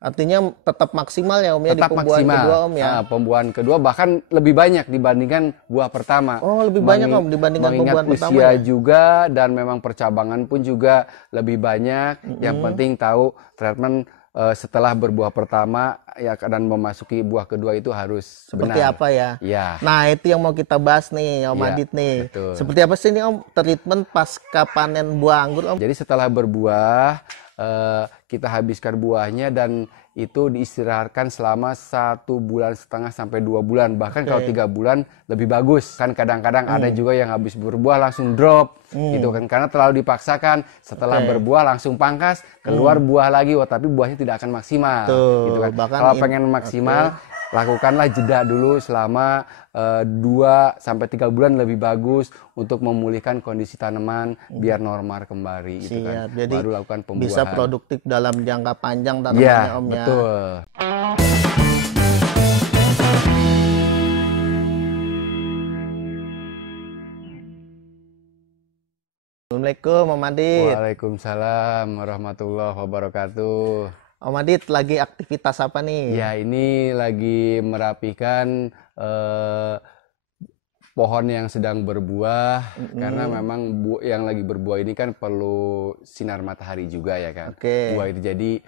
Artinya tetap maksimal ya Om ya di Tetap pembuahan maksimal. kedua Om ya. Pembuahan kedua bahkan lebih banyak dibandingkan buah pertama. Oh, lebih banyak Om dibandingkan Mengingat pembuahan pertama usia ya. juga dan memang percabangan pun juga lebih banyak. Yang penting tahu treatment setelah berbuah pertama ya dan memasuki buah kedua itu harus Seperti benar. apa ya? Ya, Nah, itu yang mau kita bahas nih Om ya, Adit nih. betul. Seperti apa sih nih Om treatment pasca panen buah anggur Om? Jadi setelah berbuah kita habiskan buahnya dan itu diistirahatkan selama 1,5 bulan sampai 2 bulan. Bahkan kalau 3 bulan lebih bagus. Kan kadang-kadang ada juga yang habis berbuah langsung drop gitu kan karena terlalu dipaksakan. Setelah berbuah langsung pangkas, keluar buah lagi. Tapi buahnya tidak akan maksimal gitu kan. Kalau pengen maksimal lakukanlah jeda dulu selama 2-3 bulan lebih bagus untuk memulihkan kondisi tanaman biar normal kembali gitu kan. Jadi Baru lakukan pembuahan. bisa produktif dalam jangka panjang tanamannya Om ya. Betul. Assalamualaikum Om Adit. Waalaikumsalam warahmatullahi wabarakatuh. Om Adit lagi aktivitas apa nih? Ya, ini lagi merapikan pohon yang sedang berbuah karena memang yang lagi berbuah ini kan perlu sinar matahari juga ya kan. Buah itu jadi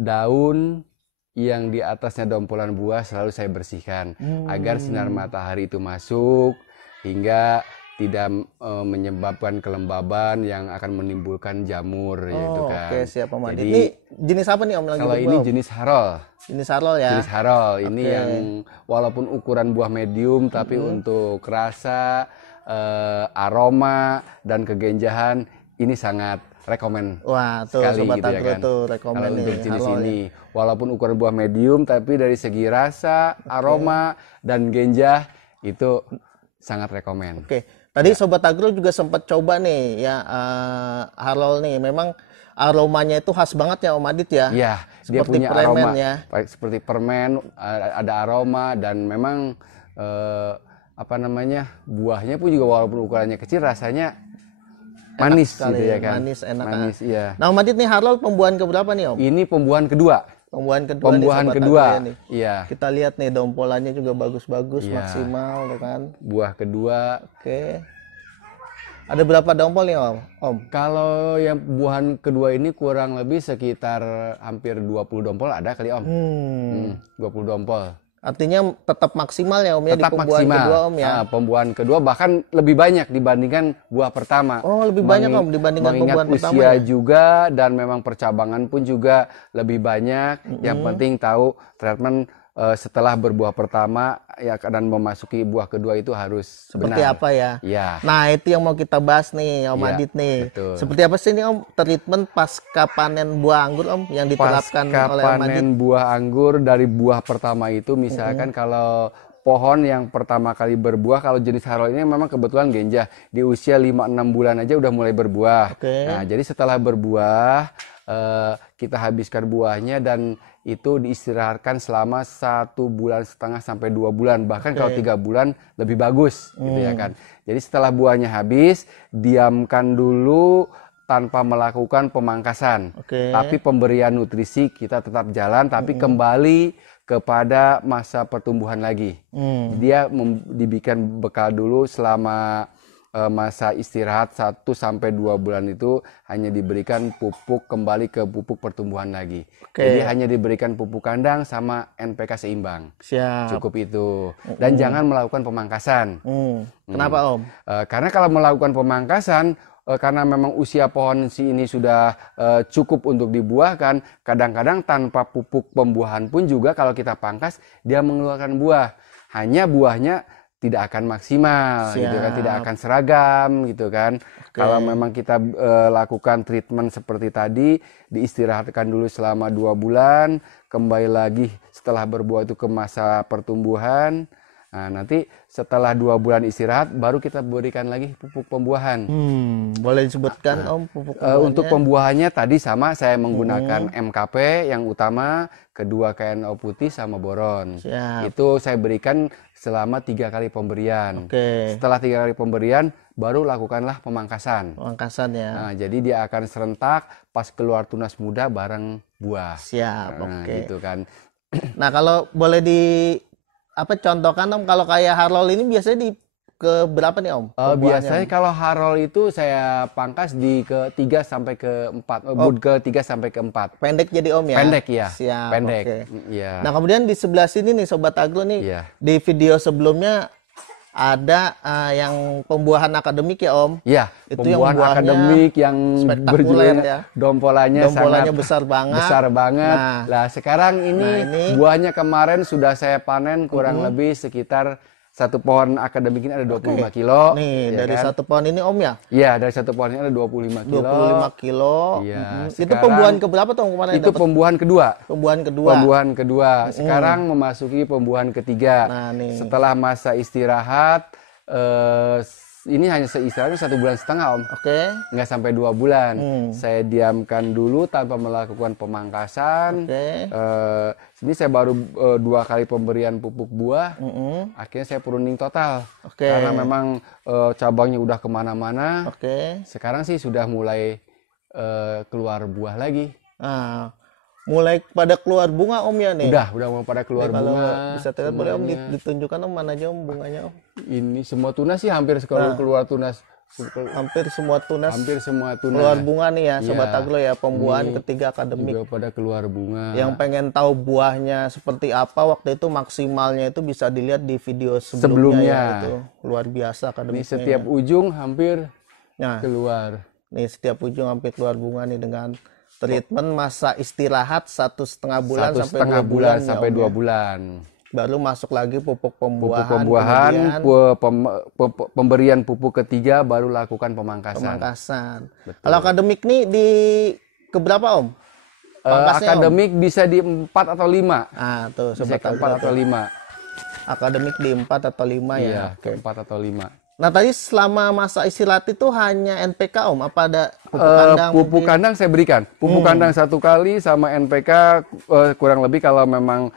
daun yang di atasnya dompolan buah selalu saya bersihkan agar sinar matahari itu masuk hingga tidak menyebabkan kelembaban yang akan menimbulkan jamur gitu kan. Oke, siap Om Adit. Jadi, ini jenis apa nih Om lagi kalau berbuah, ini Om? jenis harol. Jenis harol ya. Jenis harol ini yang walaupun ukuran buah medium tapi untuk rasa, aroma dan kegenjahan ini sangat rekomen. Wah, tuh sekali sobat gitu ya agro kan. tuh rekomen Kalau nih untuk jenis harol ini walaupun ukuran buah medium tapi dari segi rasa, aroma dan genjah itu sangat rekomen. Tadi sobat agro juga sempat coba nih ya harol nih. Memang aromanya itu khas banget ya Om Adit ya. Iya, dia Seperti punya permen aroma ya. seperti permen, ada aroma dan memang buahnya pun juga walaupun ukurannya kecil rasanya manis sekali, gitu ya kan. manis, enak, Manis, iya. Nah Om Adit nih harol pembuahan keberapa nih Om? Ini pembuahan kedua. Pembuahan kedua Pembuahan nih, sobat kedua. agro ya nih. Iya. Kita lihat nih dompolannya juga bagus-bagus, Iya. maksimal tuh kan. Buah kedua. Oke. Ada berapa dompol nih Om? Kalau yang buahan kedua ini kurang lebih sekitar hampir 20 dompol ada kali Om. 20 dompol. Artinya tetap maksimal ya Om ya Tetap di pembuahan maksimal. kedua Om ya. Pembuahan kedua bahkan lebih banyak dibandingkan buah pertama. Oh, lebih banyak Om dibandingkan mengingat pembuahan pertama usia ya? juga dan memang percabangan pun juga lebih banyak. Yang penting tahu treatment setelah berbuah pertama ya dan memasuki buah kedua itu harus Seperti benar. apa ya? Ya. Nah, itu yang mau kita bahas nih Om Iya, Adit nih. betul. Seperti apa sih nih Om treatment pasca panen buah anggur Om yang diterapkan Pasca oleh Om Adit? panen buah anggur dari buah pertama itu misalkan kalau pohon yang pertama kali berbuah, kalau jenis harol ini memang kebetulan genjah di usia 5-6 bulan aja udah mulai berbuah. Nah, jadi setelah berbuah kita habiskan buahnya dan itu diistirahatkan selama 1,5 bulan sampai 2 bulan. Bahkan kalau 3 bulan lebih bagus gitu ya kan. Jadi setelah buahnya habis, diamkan dulu tanpa melakukan pemangkasan. Tapi pemberian nutrisi kita tetap jalan tapi kembali kepada masa pertumbuhan lagi. Dia dibikin bekal dulu selama masa istirahat 1-2 bulan itu hanya diberikan pupuk kembali ke pupuk pertumbuhan lagi. Jadi hanya diberikan pupuk kandang sama NPK seimbang. Siap. Cukup itu. Dan jangan melakukan pemangkasan. Kenapa Om? Karena kalau melakukan pemangkasan karena memang usia pohon ini sudah cukup untuk dibuahkan, kadang-kadang tanpa pupuk pembuahan pun juga kalau kita pangkas dia mengeluarkan buah. Hanya buahnya tidak akan maksimal gitu kan, tidak akan seragam gitu kan. Kalau memang kita lakukan treatment seperti tadi, diistirahatkan dulu selama 2 bulan, kembali lagi setelah berbuah itu ke masa pertumbuhan. Nah, nanti setelah 2 bulan istirahat baru kita berikan lagi pupuk pembuahan. Boleh disebutkan Om pupuk pembuahannya? Untuk pembuahannya tadi sama saya menggunakan MKP yang utama, kedua KNO putih sama boron. Siap. Itu saya berikan selama 3 kali pemberian. Setelah 3 kali pemberian baru lakukanlah pemangkasan. Pemangkasan ya. Nah, jadi dia akan serentak pas keluar tunas muda bareng buah. Siap, Nah, oke. gitu kan. Nah, kalau boleh contohkan Om, kalau kayak Harol ini biasanya di ke berapa nih Om? Biasanya kalau Harol itu saya pangkas di ke-3 sampai ke-4, bud ke-3 sampai ke-4. Pendek jadi Om ya? Pendek ya. Siap, Pendek. oke. Ya. Nah, kemudian di sebelah sini nih Sobat Agro nih, Iya. di video sebelumnya ada yang pembuahan akademik ya Om? Ya, Itu yang pembuahan buahnya akademik yang spektakuler berjulur ya. dompolannya sangat besar banget. besar banget. Nah, sekarang ini buahnya kemarin sudah saya panen kurang lebih sekitar satu pohon akademik ini ada 25 kilo. Nih, ya dari kan? satu pohon ini Om ya? Iya, dari satu pohon ini ada 25 kilo. 25 kilo. Iya, Itu sekarang pembuahan keberapa tuh Om kemarin? itu pembuahan kedua. Pembuahan kedua. Pembuahan kedua. Sekarang memasuki pembuahan ketiga. Nah, nih. Setelah masa istirahat, ini hanya istirahatnya 1,5 bulan Om. Oke. Nggak sampai 2 bulan. Saya diamkan dulu tanpa melakukan pemangkasan. Oke. Sini saya baru 2 kali pemberian pupuk buah. Akhirnya saya pruning total. Oke. Karena memang cabangnya udah kemana-mana. Oke. Sekarang sih sudah mulai keluar buah lagi. Nah, mulai pada keluar bunga Om ya nih? Udah mau pada keluar Kalau bunga. bisa terlihat boleh Om ditunjukkan Om mana aja Om bunganya Om? Ini semua tunas sih hampir keluar tunas. Hampir semua tunas Hampir semua tunas. keluar bunga nih ya Sobat Iya. Agro ya, pembuahan Ini ketiga akademik. Juga pada keluar bunga. Yang pengen tahu buahnya seperti apa waktu itu maksimalnya itu bisa dilihat di video sebelumnya. Ya, itu luar biasa Ini akademiknya. setiap ujung hampir Nah, keluar. nih setiap ujung hampir keluar bunga nih dengan treatment masa istirahat 1,5 bulan sampai 2 bulan ya, sampai Om 2 ya. bulan. Baru masuk lagi pupuk pembuahan. Pupuk pembuahan, kemudian pemberian pupuk ketiga, baru lakukan pemangkasan. pemangkasan. Kalau akademik nih di keberapa Om? Akademik Om? Bisa di 4 atau 5. Ah, tuh Bisa Sobat ke Agro 4 atau tuh. 5. Akademik di 4 atau 5 ya. Iya, ke 4 atau 5. Nah, tadi selama masa istirahat itu hanya NPK Om? Apa ada pupuk kandang? Pupuk kandang saya berikan. Pupuk kandang 1 kali sama NPK kurang lebih kalau memang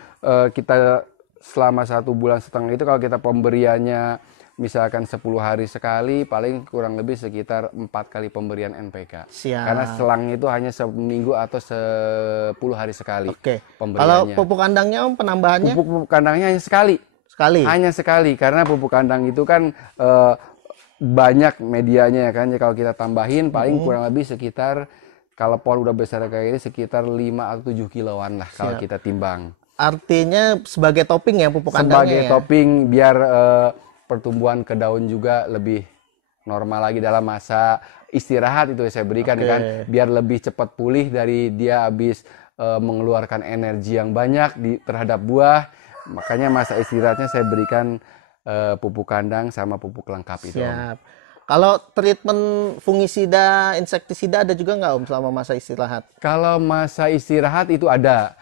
kita selama 1,5 bulan itu kalau kita pemberiannya misalkan 10 hari sekali, paling kurang lebih sekitar 4 kali pemberian NPK. Siap. Karena selang itu hanya seminggu atau 10 hari sekali. Oke. Kalau Pemberiannya. pupuk kandangnya Om penambahannya? Pupuk kandangnya hanya sekali. Sekali. Hanya sekali karena pupuk kandang itu kan banyak medianya ya kan. Kalau kita tambahin paling kurang lebih sekitar kalau pohon udah besar kayak ini sekitar 5 atau 7 kiloan lah kalau kita timbang. Artinya sebagai topping ya pupuk kandangnya Sebagai ya? topping biar pertumbuhan ke daun juga lebih normal lagi dalam masa istirahat itu saya berikan kan biar lebih cepat pulih dari dia habis mengeluarkan energi yang banyak terhadap buah. Makanya masa istirahatnya saya berikan pupuk kandang sama pupuk lengkap itu. Siap. Kalau treatment fungisida, insektisida ada juga nggak Om selama masa istirahat? Kalau masa istirahat itu ada.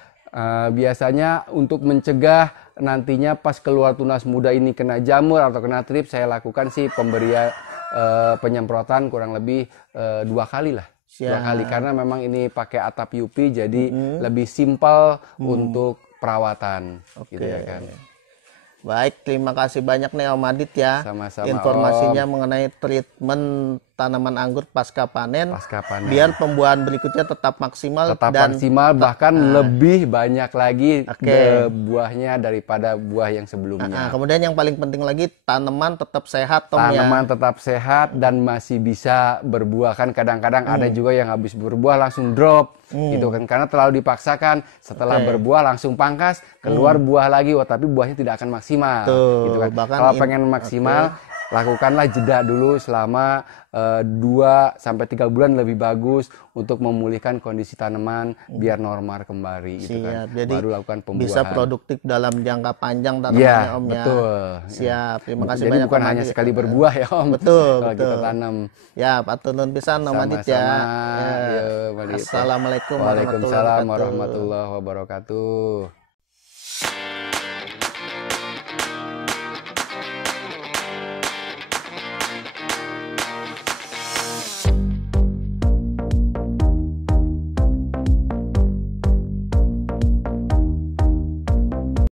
Biasanya untuk mencegah nantinya pas keluar tunas muda ini kena jamur atau kena trip, saya lakukan sih pemberian penyemprotan kurang lebih 2 kali lah. 2 kali karena memang ini pakai atap UV jadi lebih simpel untuk perawatan. Gitu ya kan. Baik, terima kasih banyak nih Om Adit ya. Sama-sama, informasinya mengenai treatment tanaman anggur pasca panen. Pasca panen. Biar pembuahan berikutnya tetap maksimal dan maksimal bahkan lebih banyak lagi buahnya daripada buah yang sebelumnya. Kemudian yang paling penting lagi tanaman tetap sehat Tom Tanaman tetap sehat dan masih bisa berbuah kan kadang-kadang ada juga yang habis berbuah langsung drop gitu kan karena terlalu dipaksakan setelah berbuah langsung pangkas keluar buah lagi tapi buahnya tidak akan maksimal gitu kan. Kalau pengen maksimal lakukanlah jeda dulu selama 2 sampai 3 bulan lebih bagus untuk memulihkan kondisi tanaman biar normal kembali gitu kan. Jadi baru lakukan pembuahan. Bisa produktif dalam jangka panjang tanamannya Om ya. Betul. Siap. Terima kasih Jadi banyak bukan Om hanya Adit. sekali berbuah ya Om. Betul, kalau kita tanam. Ya, atur nuhun pisan Om Adit ya. Sama-sama. Assalamualaikum Waalaikumsalam warahmatullahi wabarakatuh.